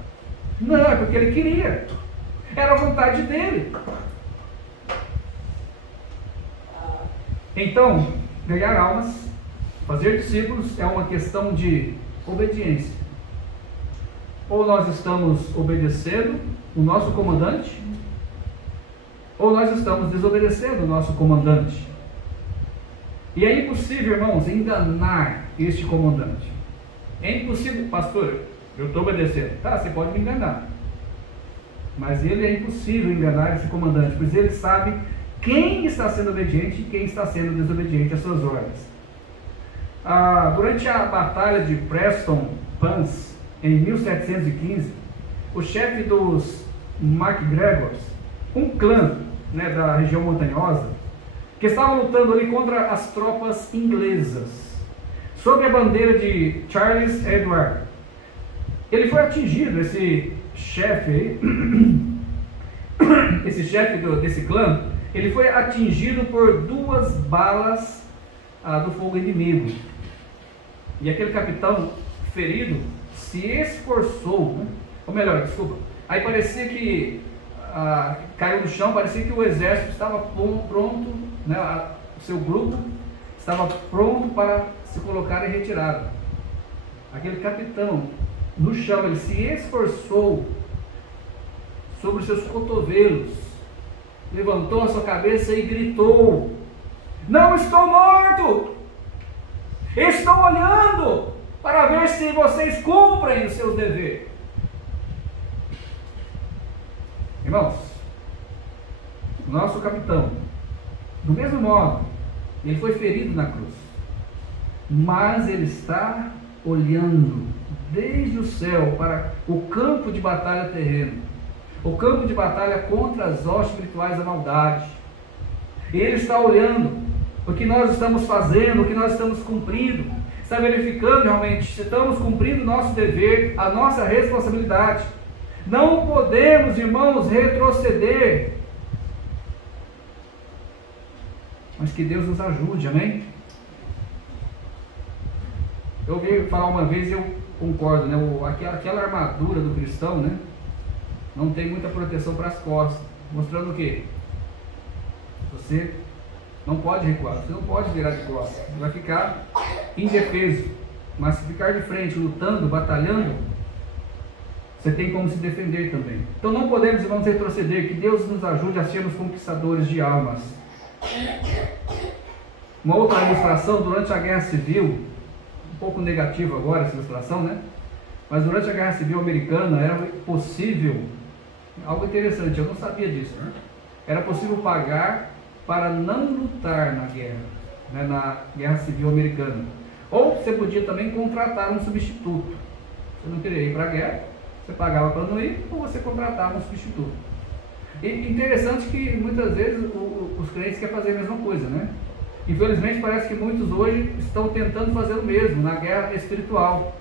Não, é porque ele queria. Era a vontade dele. Então, ganhar almas, fazer discípulos é uma questão de obediência. Ou nós estamos obedecendo o nosso comandante, ou nós estamos desobedecendo o nosso comandante. E é impossível, irmãos, enganar este comandante. É impossível, pastor, eu estou obedecendo. Tá, você pode me enganar, mas ele é impossível enganar esse comandante, pois ele sabe quem está sendo obediente e quem está sendo desobediente às suas ordens. Durante a batalha de Preston Pans, em 1715, o chefe dos MacGregors, um clã, né, da região montanhosa, que estava lutando ali contra as tropas inglesas, sob a bandeira de Charles Edward, ele foi atingido, esse chefe aí, esse chefe desse clã, ele foi atingido por 2 balas do fogo inimigo. E aquele capitão ferido se esforçou, né? Ou melhor, desculpa, aí parecia que caiu no chão, parecia que o exército estava pronto, né? O seu grupo estava pronto para se colocar em retirada. Aquele capitão, no chão, ele se esforçou sobre os seus cotovelos, levantou a sua cabeça e gritou: não estou morto, estou olhando para ver se vocês cumprem os seus deveres. Irmãos, nosso capitão, do mesmo modo, ele foi ferido na cruz, mas ele está olhando desde o céu para o campo de batalha terreno, o campo de batalha contra as hostes espirituais da maldade. E ele está olhando o que nós estamos fazendo, o que nós estamos cumprindo, está verificando realmente se estamos cumprindo o nosso dever, a nossa responsabilidade. Não podemos, irmãos, retroceder, mas que Deus nos ajude, amém? Eu ouvi falar uma vez, eu concordo, né? Aquela armadura do cristão, né? não tem muita proteção para as costas, mostrando o quê? Você não pode recuar, você não pode virar de costas, você vai ficar indefeso. Mas se ficar de frente, lutando, batalhando, você tem como se defender também. Então não podemos e vamos retroceder. Que Deus nos ajude a sermos conquistadores de almas. Uma outra ilustração, durante a Guerra Civil, um pouco negativa agora essa ilustração, né? Mas durante a Guerra Civil Americana era possível, algo interessante, eu não sabia disso, né? Era possível pagar para não lutar na guerra, né? Na Guerra Civil Americana. Ou você podia também contratar um substituto. Você não queria ir para a guerra, você pagava para não ir, ou você contratava um substituto. E interessante que muitas vezes os crentes querem fazer a mesma coisa, né? Infelizmente parece que muitos hoje estão tentando fazer o mesmo na guerra espiritual,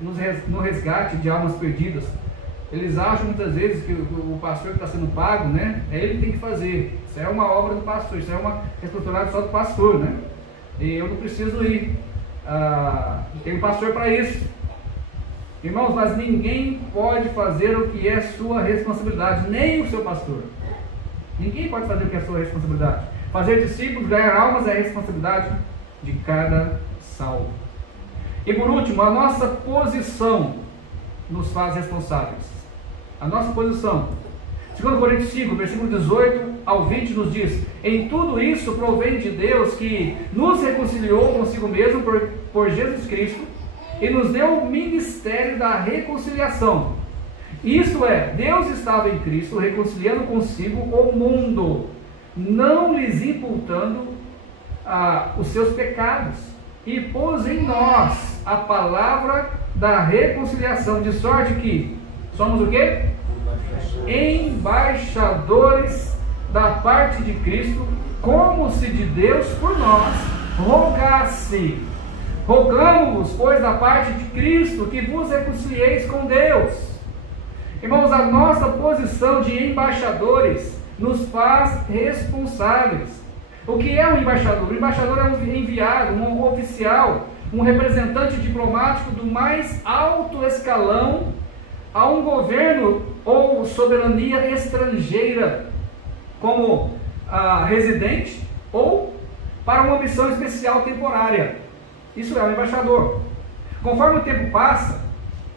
no resgate de almas perdidas. Eles acham muitas vezes que o pastor que está sendo pago, né, ele que tem que fazer. Isso é uma obra do pastor, isso é uma responsabilidade só do pastor, né? E eu não preciso ir. Tem um pastor para isso. Irmãos, mas ninguém pode fazer o que é sua responsabilidade, nem o seu pastor. Ninguém pode fazer o que é sua responsabilidade. Fazer discípulos, ganhar almas é a responsabilidade de cada salvo. E por último, a nossa posição nos faz responsáveis. A nossa posição. 2 Coríntios 5, versículo 18 ao 20 nos diz: em tudo isso provém de Deus que nos reconciliou consigo mesmo por Jesus Cristo e nos deu o ministério da reconciliação. Isto é, Deus estava em Cristo reconciliando consigo o mundo, não lhes imputando os seus pecados, e pôs em nós a palavra da reconciliação, de sorte que somos o quê? Embaixadores da parte de Cristo, como se de Deus por nós rogasse. Rogamos-vos, pois, da parte de Cristo, que vos reconcilieis com Deus. Irmãos, a nossa posição de embaixadores nos faz responsáveis. O que é um embaixador? O embaixador é um enviado, um oficial, um representante diplomático do mais alto escalão a um governo ou soberania estrangeira, como residente ou para uma missão especial temporária. Isso é um embaixador. Conforme o tempo passa,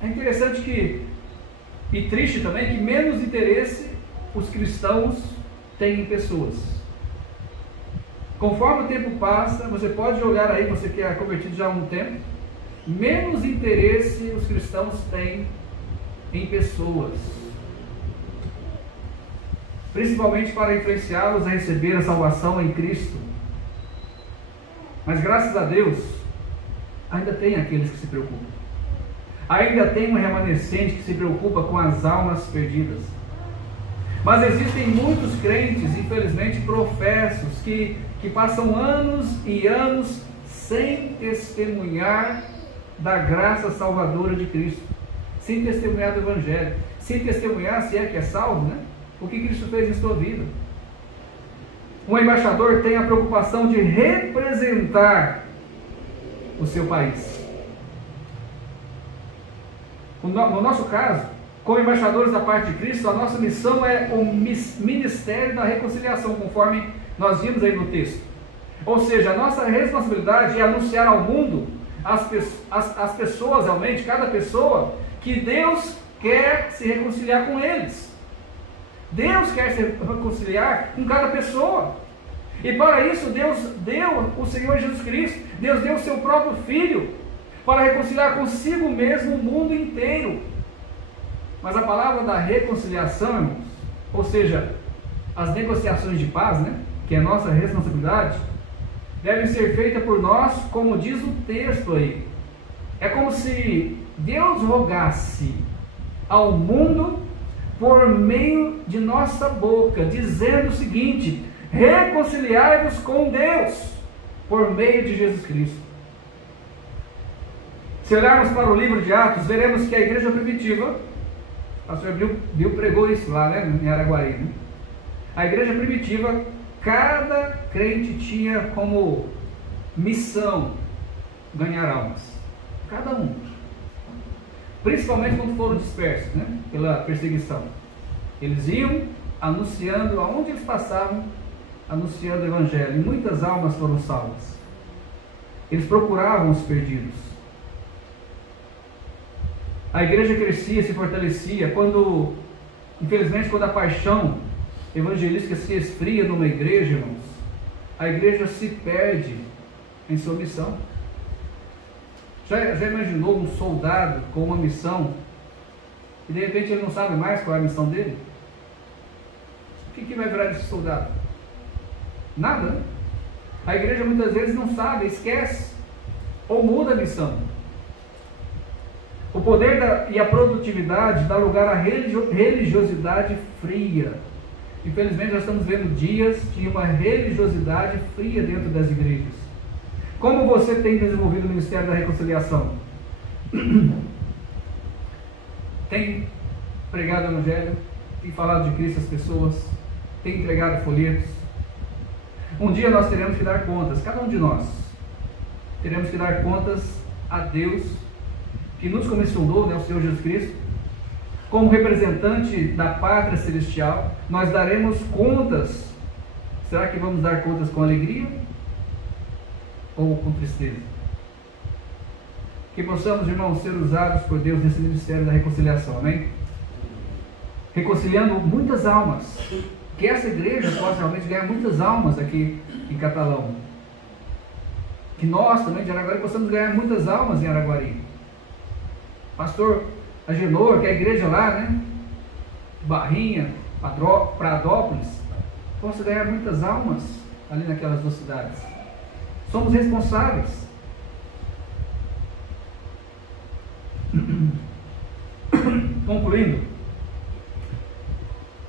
é interessante e triste também, que menos interesse os cristãos têm em pessoas. Conforme o tempo passa, você pode olhar aí, você que é convertido já há um tempo, menos interesse os cristãos têm em pessoas, principalmente para influenciá-los a receber a salvação em Cristo. Mas graças a Deus, ainda tem aqueles que se preocupam. Ainda tem um remanescente que se preocupa com as almas perdidas. Mas existem muitos crentes, infelizmente professos, que passam anos e anos sem testemunhar da graça salvadora de Cristo, sem testemunhar do Evangelho, sem testemunhar, se é que é salvo, né? O que Cristo fez em sua vida. Um embaixador tem a preocupação de representar o seu país. No nosso caso, como embaixadores da parte de Cristo, a nossa missão é o ministério da reconciliação, conforme nós vimos aí no texto. Ou seja, a nossa responsabilidade é anunciar ao mundo, as pessoas realmente, cada pessoa, que Deus quer se reconciliar com eles. Deus quer se reconciliar com cada pessoa. E para isso Deus deu o Senhor Jesus Cristo, Deus deu o seu próprio Filho, para reconciliar consigo mesmo o mundo inteiro. Mas a palavra da reconciliação, irmãos, ou seja, as negociações de paz, né, que é nossa responsabilidade, devem ser feitas por nós, como diz o texto aí. É como se Deus rogasse ao mundo por meio de nossa boca, dizendo o seguinte: reconciliai-vos com Deus por meio de Jesus Cristo. Se olharmos para o livro de Atos, veremos que a igreja primitiva, o pastor Bill pregou isso lá, né, em Araguari, né? A igreja primitiva, cada crente tinha como missão ganhar almas. Cada um. principalmente quando foram dispersos, né, pela perseguição. Eles iam anunciando, aonde eles passavam, anunciando o Evangelho, e muitas almas foram salvas. Eles procuravam os perdidos. A igreja crescia, se fortalecia. Infelizmente, quando a paixão evangelística se esfria numa igreja, irmãos, a igreja se perde em sua missão. Já imaginou um soldado com uma missão e de repente ele não sabe mais qual é a missão dele? O que vai virar desse soldado? Nada, né? A igreja muitas vezes não sabe, esquece ou muda a missão. O poder e a produtividade dá lugar à religiosidade fria. Infelizmente nós estamos vendo dias de uma religiosidade fria dentro das igrejas. Como você tem desenvolvido o Ministério da Reconciliação? Tem pregado o Evangelho? Tem falado de Cristo às pessoas? Tem entregado folhetos? Um dia nós teremos que dar contas, cada um de nós. Teremos que dar contas a Deus, que nos comissionou, né, o Senhor Jesus Cristo, como representante da pátria celestial. Nós daremos contas. Será que vamos dar contas com alegria ou com tristeza? Que possamos, irmãos, ser usados por Deus nesse ministério da reconciliação, amém? Reconciliando muitas almas. Que essa igreja possa realmente ganhar muitas almas aqui em Catalão. Que nós também de Araguari possamos ganhar muitas almas em Araguari. Pastor Agenor, que é a igreja lá, né? Barrinha, Pradópolis, possa ganhar muitas almas ali naquelas duas cidades. Somos responsáveis. Concluindo,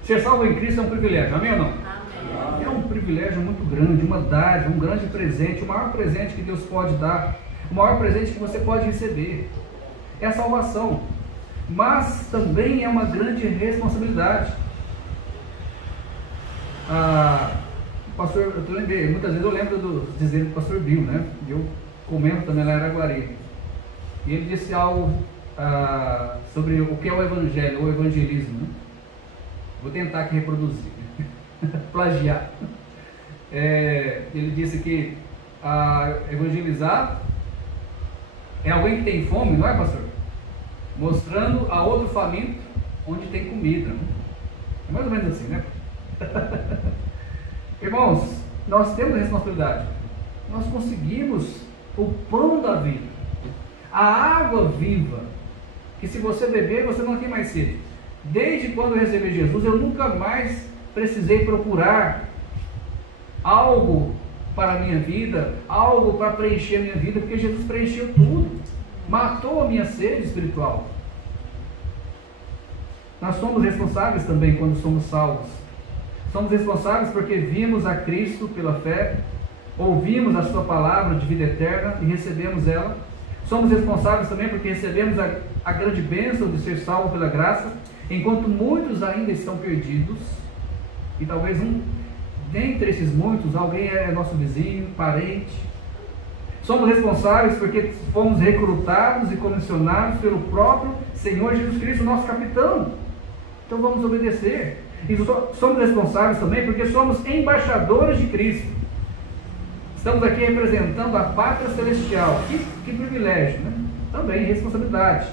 ser salvo em Cristo é um privilégio, amém ou não? Amém. É um privilégio muito grande, uma dádiva, um grande presente, o maior presente que Deus pode dar, o maior presente que você pode receber é a salvação, mas também é uma grande responsabilidade. Pastor, eu lembrei, muitas vezes eu lembro dos dizeres do pastor Bill, né? Eu comento também lá em Araguari, e ele disse algo sobre o que é o evangelho, ou evangelismo, né? Vou tentar aqui reproduzir, plagiar. Ele disse que evangelizar é alguém que tem fome, não é, pastor? Mostrando a outro faminto onde tem comida. É mais ou menos assim, né? Irmãos, nós temos responsabilidade. Nós conseguimos o pão da vida, a água viva, que se você beber, você não tem mais sede. Desde quando eu recebi Jesus, eu nunca mais precisei procurar algo para a minha vida, algo para preencher a minha vida, porque Jesus preencheu tudo, matou a minha sede espiritual. Nós somos responsáveis também quando somos salvos. Somos responsáveis porque vimos a Cristo pela fé, ouvimos a sua palavra de vida eterna e recebemos ela. Somos responsáveis também porque recebemos a grande bênção de ser salvo pela graça, enquanto muitos ainda estão perdidos, e talvez dentre esses muitos, alguém é nosso vizinho, parente. Somos responsáveis porque fomos recrutados e comissionados pelo próprio Senhor Jesus Cristo, nosso capitão. Então vamos obedecer. E somos responsáveis também porque somos embaixadores de Cristo. Estamos aqui representando a pátria celestial. Que privilégio, né? Também responsabilidade.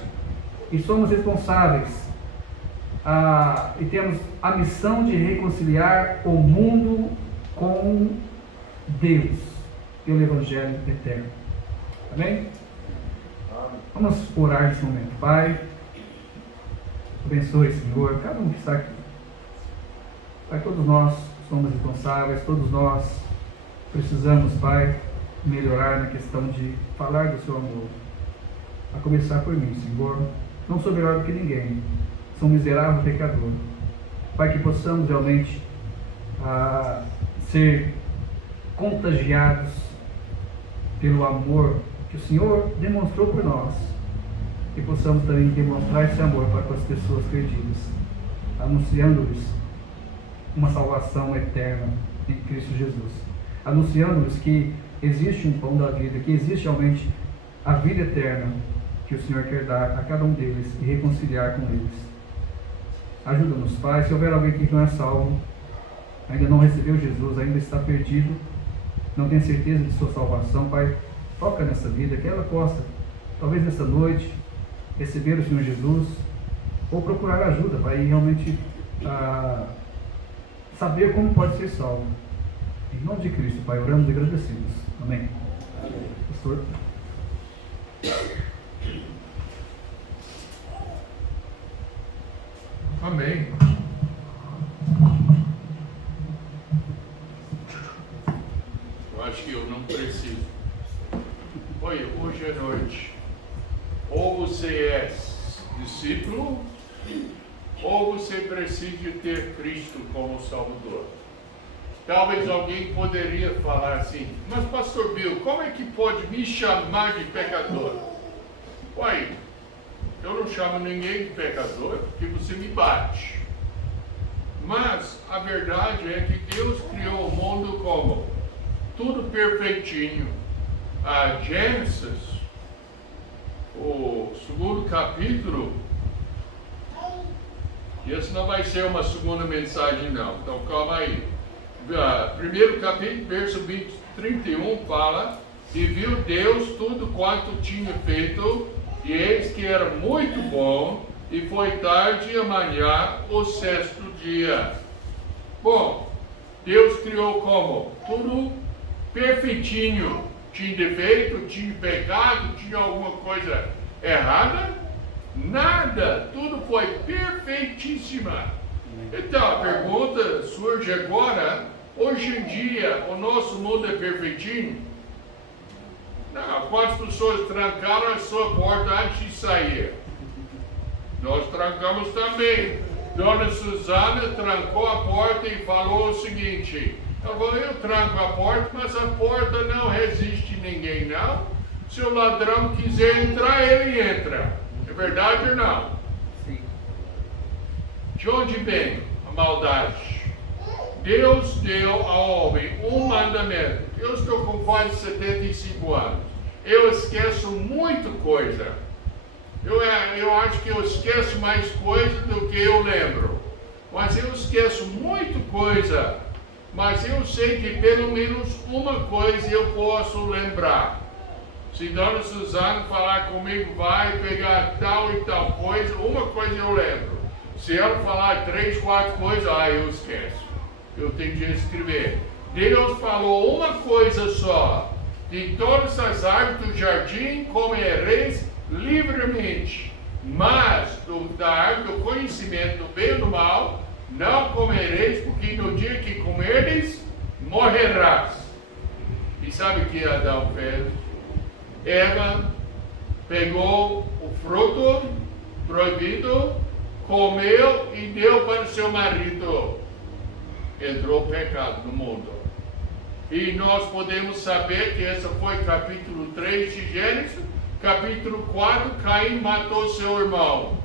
E somos responsáveis e temos a missão de reconciliar o mundo com Deus pelo Evangelho eterno. Amém? Vamos orar nesse momento. Pai, abençoe, Senhor, cada um que está aqui. Pai, todos nós somos responsáveis, todos nós precisamos, Pai, melhorar na questão de falar do seu amor. A começar por mim, Senhor. Não sou melhor do que ninguém. Sou um miserável pecador. Pai, que possamos realmente ser contagiados pelo amor que o Senhor demonstrou por nós. Que possamos também demonstrar esse amor para com as pessoas perdidas, anunciando-lhes uma salvação eterna em Cristo Jesus. Anunciando-lhes que existe um pão da vida, que existe realmente a vida eterna, que o Senhor quer dar a cada um deles e reconciliar com eles. Ajuda-nos, Pai. Se houver alguém aqui que não é salvo, ainda não recebeu Jesus, ainda está perdido, não tem certeza de sua salvação, Pai, toca nessa vida, que ela possa, talvez nessa noite, receber o Senhor Jesus, ou procurar ajuda, Pai, e realmente saber como pode ser salvo. Em nome de Cristo, Pai, oramos e agradecemos. Amém. Pastor. Amém. Eu acho que eu não preciso. Olha, hoje é noite. Ou você é discípulo, ou você precisa ter Cristo como Salvador. Talvez alguém poderia falar assim, mas pastor Bill, como é que pode me chamar de pecador? Uai, eu não chamo ninguém de pecador, porque você me bate. Mas a verdade é que Deus criou o mundo como? Tudo perfeitinho. A Gênesis, o segundo capítulo, e esse não vai ser uma segunda mensagem não, então calma aí. Primeiro capítulo, verso 31 fala: e viu Deus tudo quanto tinha feito, e eis que era muito bom, e foi tarde e amanhã o sexto dia. Bom, Deus criou como? Tudo perfeitinho. Tinha defeito, tinha pecado, tinha alguma coisa errada? Nada, tudo foi perfeitíssima. Então a pergunta surge agora: hoje em dia o nosso mundo é perfeitinho? Não, quantas pessoas trancaram a sua porta antes de sair? Nós trancamos também. Dona Susana trancou a porta e falou o seguinte: ela falou, eu tranco a porta, mas a porta não resiste ninguém não. Se o ladrão quiser entrar, ele entra. É verdade ou não? Sim. De onde vem a maldade? Deus deu ao homem um mandamento. Eu estou com quase 75 anos. Eu esqueço muita coisa. Eu acho que eu esqueço mais coisa do que eu lembro. Mas eu esqueço muita coisa. Mas eu sei que pelo menos uma coisa eu posso lembrar. Se Dona Suzana falar comigo, vai pegar tal e tal coisa, uma coisa eu lembro. Se ela falar 3, 4 coisas, eu esqueço. Eu tenho que escrever. Deus falou uma coisa só: de todas as árvores do jardim comereis livremente, mas da árvore do conhecimento do bem e do mal não comereis, porque no dia que comerdes, morrerás. E sabe o que Adão fez? Eva pegou o fruto proibido, comeu e deu para o seu marido. Entrou o pecado no mundo. E nós podemos saber que esse foi capítulo 3 de Gênesis. Capítulo 4, Caim matou seu irmão.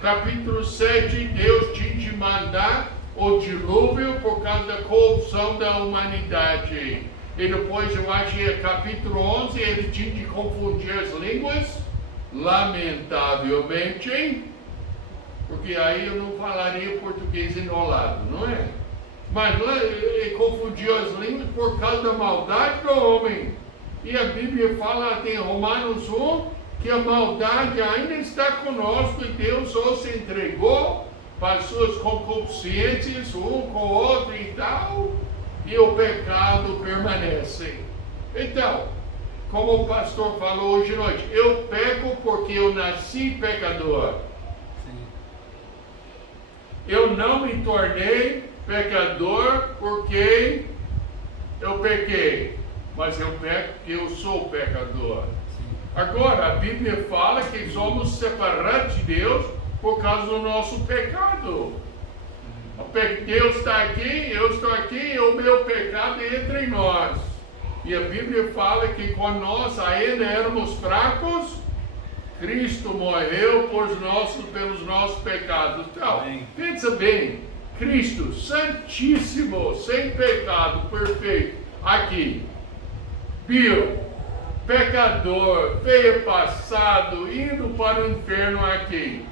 Capítulo 7, Deus tinha de mandar o dilúvio por causa da corrupção da humanidade. E depois eu acho que capítulo 11, ele tinha de confundir as línguas, lamentavelmente, porque aí eu não falaria português enrolado, não é? Mas lá ele confundiu as línguas por causa da maldade do homem. E a Bíblia fala em Romanos 1 que a maldade ainda está conosco e Deus os entregou para suas concupiscências, um com o outro e tal, e o pecado permanece. Então, como o pastor falou hoje à noite, eu peco porque eu nasci pecador. Sim. Eu não me tornei pecador porque eu pequei, mas eu peco porque eu sou pecador. Agora, a Bíblia fala que somos separados de Deus por causa do nosso pecado. Deus está aqui, eu estou aqui, e o meu pecado entra em nós. E a Bíblia fala que quando nós ainda éramos fracos, Cristo morreu pelos nossos pecados. Então, pensa bem, Cristo santíssimo, sem pecado, perfeito, aqui. Bill, pecador, veio passado, indo para o inferno aqui.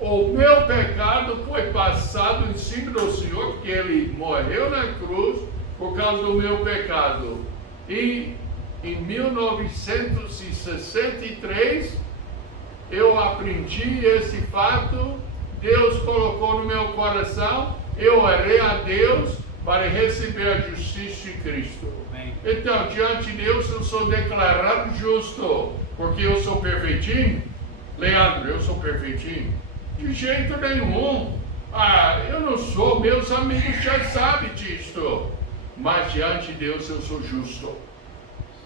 O meu pecado foi passado em cima do Senhor, porque Ele morreu na cruz por causa do meu pecado. E em 1963, eu aprendi esse fato, Deus colocou no meu coração, eu orei a Deus para receber a justiça de Cristo. Amém. Então, diante de Deus, eu sou declarado justo, porque eu sou perfeitinho. Leandro, eu sou perfeitinho? De jeito nenhum. Eu não sou, meus amigos já sabem disso. Mas diante de Deus eu sou justo.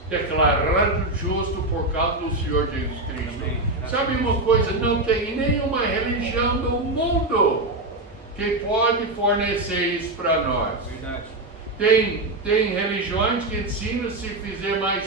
Declarado justo por causa do Senhor Jesus Cristo. Amém. Sabe uma coisa? Não tem nenhuma religião do mundo que pode fornecer isso para nós. Verdade. Tem religiões que ensinam se fizer mais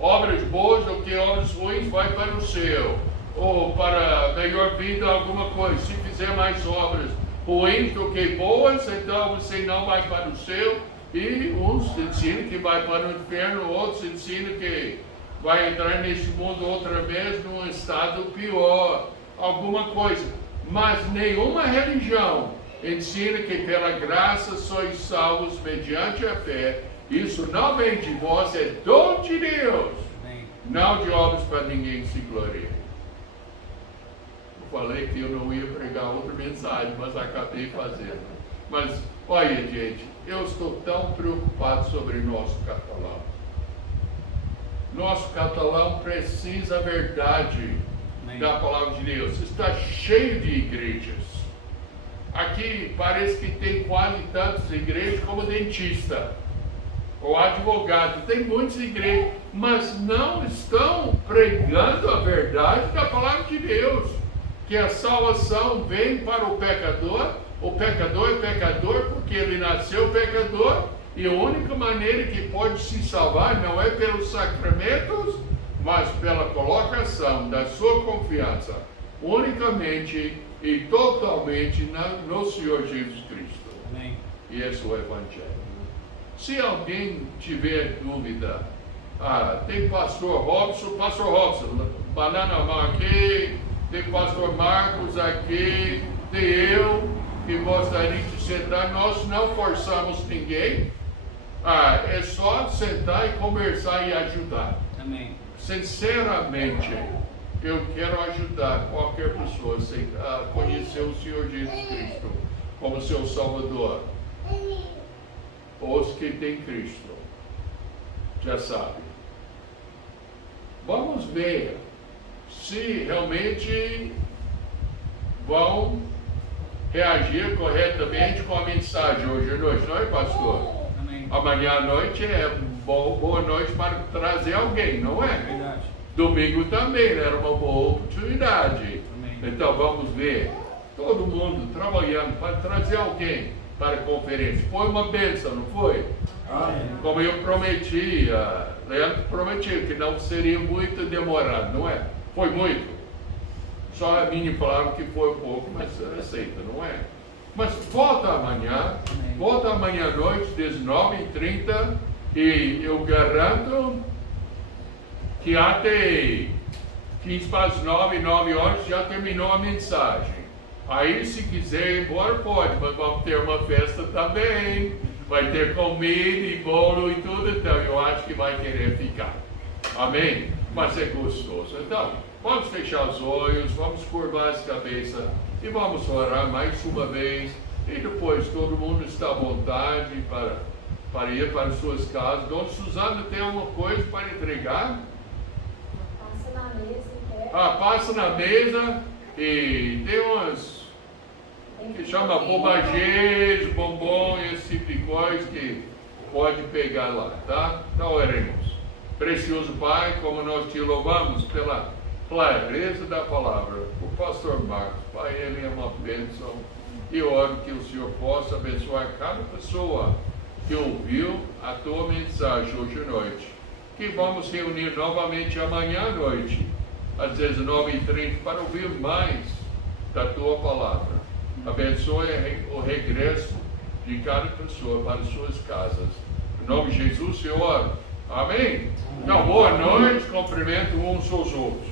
obras boas do que obras ruins, vai para o céu. Ou para melhor vida, alguma coisa. Se fizer mais obras ruins do que boas, então você não vai para o céu. E uns ensinam que vai para o inferno, outros ensinam que vai entrar neste mundo outra vez num estado pior. Alguma coisa. Mas nenhuma religião ensina que pela graça sois salvos mediante a fé. Isso não vem de vós, é dom de Deus. Amém. Não de obras para ninguém se gloriar. Falei que eu não ia pregar outra mensagem, mas acabei fazendo. Mas, olha, gente, eu estou tão preocupado sobre nosso catalão. Nosso catalão precisa a verdade da palavra de Deus. Está cheio de igrejas. Aqui parece que tem quase tantas igrejas como dentista ou advogado. Tem muitas igrejas, mas não estão pregando a verdade da palavra de Deus. Que a salvação vem para o pecador é pecador porque ele nasceu pecador, e a única maneira que pode se salvar não é pelos sacramentos, mas pela colocação da sua confiança unicamente e totalmente no Senhor Jesus Cristo. Amém. E esse é o Evangelho. Se alguém tiver dúvida, tem pastor Robson, banana mão aqui, tem pastor Marcos aqui, tem eu que gostaria de sentar. Nós não forçamos ninguém, é só sentar e conversar e ajudar. Amém. Sinceramente, eu quero ajudar qualquer pessoa a conhecer o Senhor Jesus Cristo como seu Salvador. Os que têm Cristo já sabem. Vamos ver se realmente vão reagir corretamente com a mensagem hoje à noite, não é, pastor? Amém. Amanhã à noite é boa noite para trazer alguém, não é? Verdade. Domingo também era uma boa oportunidade. Amém. Então vamos ver, todo mundo trabalhando para trazer alguém para a conferência. Foi uma bênção, não foi? Amém. Como eu prometi, Leandro prometiu que não seria muito demorado, não é? Foi muito. Só a minha palavra que foi pouco, mas aceita, não é? Mas volta amanhã à noite, 19h30, e eu garanto que até 15 para as 9 horas já terminou a mensagem. Aí se quiser ir embora pode, mas vamos ter uma festa também, vai ter comida e bolo e tudo, então eu acho que vai querer ficar. Amém? Mas é gostoso. Então, vamos fechar os olhos, vamos curvar as cabeças e vamos orar mais uma vez. E depois todo mundo está à vontade para ir para suas casas. Dona Suzana tem alguma coisa para entregar? Passa na mesa. Passa na mesa e tem umas que chama bobagês, bombom, esse tipo de coisa que pode pegar lá, tá? Então oremos. Precioso Pai, como nós te louvamos pela clareza da palavra, o pastor Marcos, Pai, ele é uma bênção, e eu oro que o Senhor possa abençoar cada pessoa que ouviu a tua mensagem hoje à noite, que vamos reunir novamente amanhã à noite, às 19h30, para ouvir mais da tua palavra. Abençoe o regresso de cada pessoa para suas casas. Em nome de Jesus, eu oro. Amém? Então, boa noite, cumprimento uns aos outros.